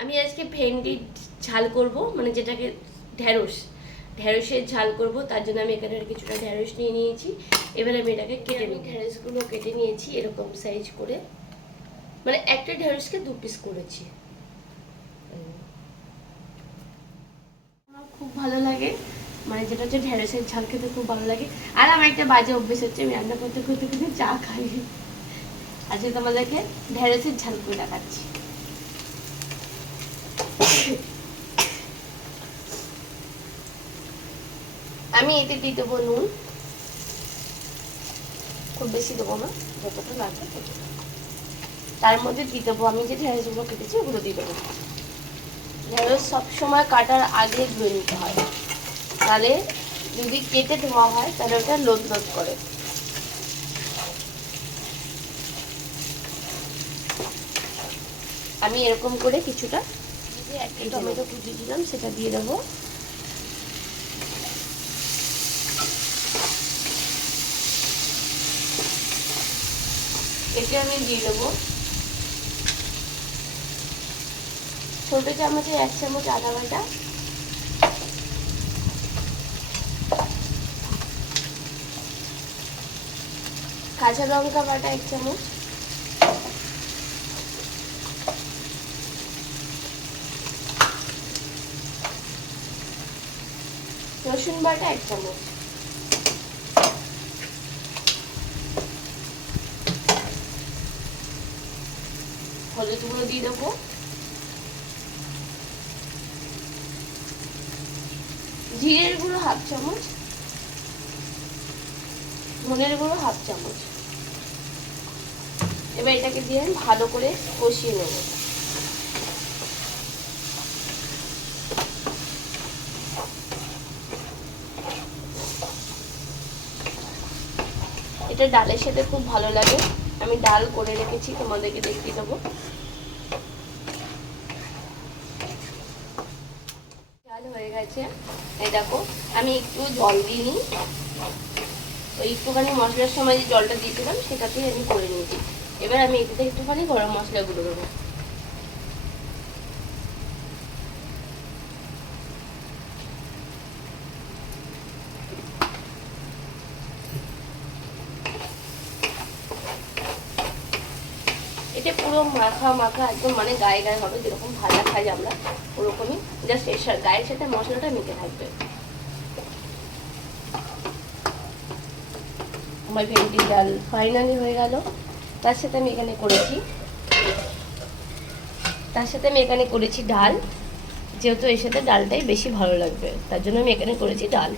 আমি আজকে ভেন্ডির ঝাল করব, মানে যেটাকে ঢেঁড়সের ঝাল করব। তার জন্য আমি এখানে কিছুটা ঢেঁড়স নিয়ে নিয়েছি। এবার আমি এটাকে কেটে নিই। ঢেঁড়সগুলো কেটে নিয়েছি এরকম সাইজ করে, মানে একটা ঢেঁড়সকে 2 পিস করেছি। আমার খুব ভালো লাগে, মানে যেটা হচ্ছে ঢেঁড়সের ঝাল খেতে খুব ভালো লাগে। আর আমার একটা বাজে অভ্যেস হচ্ছে, আমি রান্না করতে করতে কিন্তু চা খাই। আজকে তোমাদেরকে ঢেঁড়সের ঝাল করে দেখাচ্ছি। আমি এতে দিয়ে দেবো নুন, খুব বেশি দেবো না, যতটা লাগবে ততটা। তার মধ্যে দিয়ে দেবো আমি যে ঢেঁড়সগুলো কেটেছি ওগুলো দিয়ে দেবো। ঢেঁড়স সবসময় কাটার আগে ধুয়ে নিতে হয়, তাহলে যদি কেটে ধোয়া হয় তাহলে ওটা লোদ লোদ করে। আমি এরকম করে কিছুটা একটা টমেটো কুচি দিলাম, সেটা দিয়ে দেবো। এতে আমি দিয়ে দেবো ছোট চামচে 1 চামচ আদা বাটা, কাঁচা লঙ্কা বাটা 1 চামচ, রসুন বাটা 1 চামচ, হলুদ গুঁড়ো দিয়ে দেবো, জিরের গুঁড়ো 1/2 চামচ, ধনের গুঁড়ো 1/2 চামচ। এবার এটাকে দিয়ে ভালো করে কষিয়ে নেব। এটা ডালের সাথে খুব ভালো লাগে। আমি ডাল করে রেখেছি, তোমাদেরকে দেখিয়ে দেবো। ডাল হয়ে গেছে, এই দেখো। আমি একটু জল দিইনি, ওই একটুখানি মশলার সময় যে জলটা দিয়েছিলাম সেটাতেই আমি করে নিয়েছি। এবার আমি এটাতে একটুখানি গরম মশলাগুলো দেবো। এটা পুরো মাখা মাখা একদম, মানে গায়ে গায়ে হবে, যেরকম ভাজা খাই আমরা ওরকমই, জাস্ট এর গায়ের সাথে মশলাটা মেখে থাকবে। আমার ভেন্ডি ডাল ফাইনালি হয়ে গেল। তার সাথে আমি এখানে করেছি ডাল, যেহেতু এর সাথে ডালটাই বেশি ভালো লাগবে, তার জন্য আমি এখানে করেছি ডাল।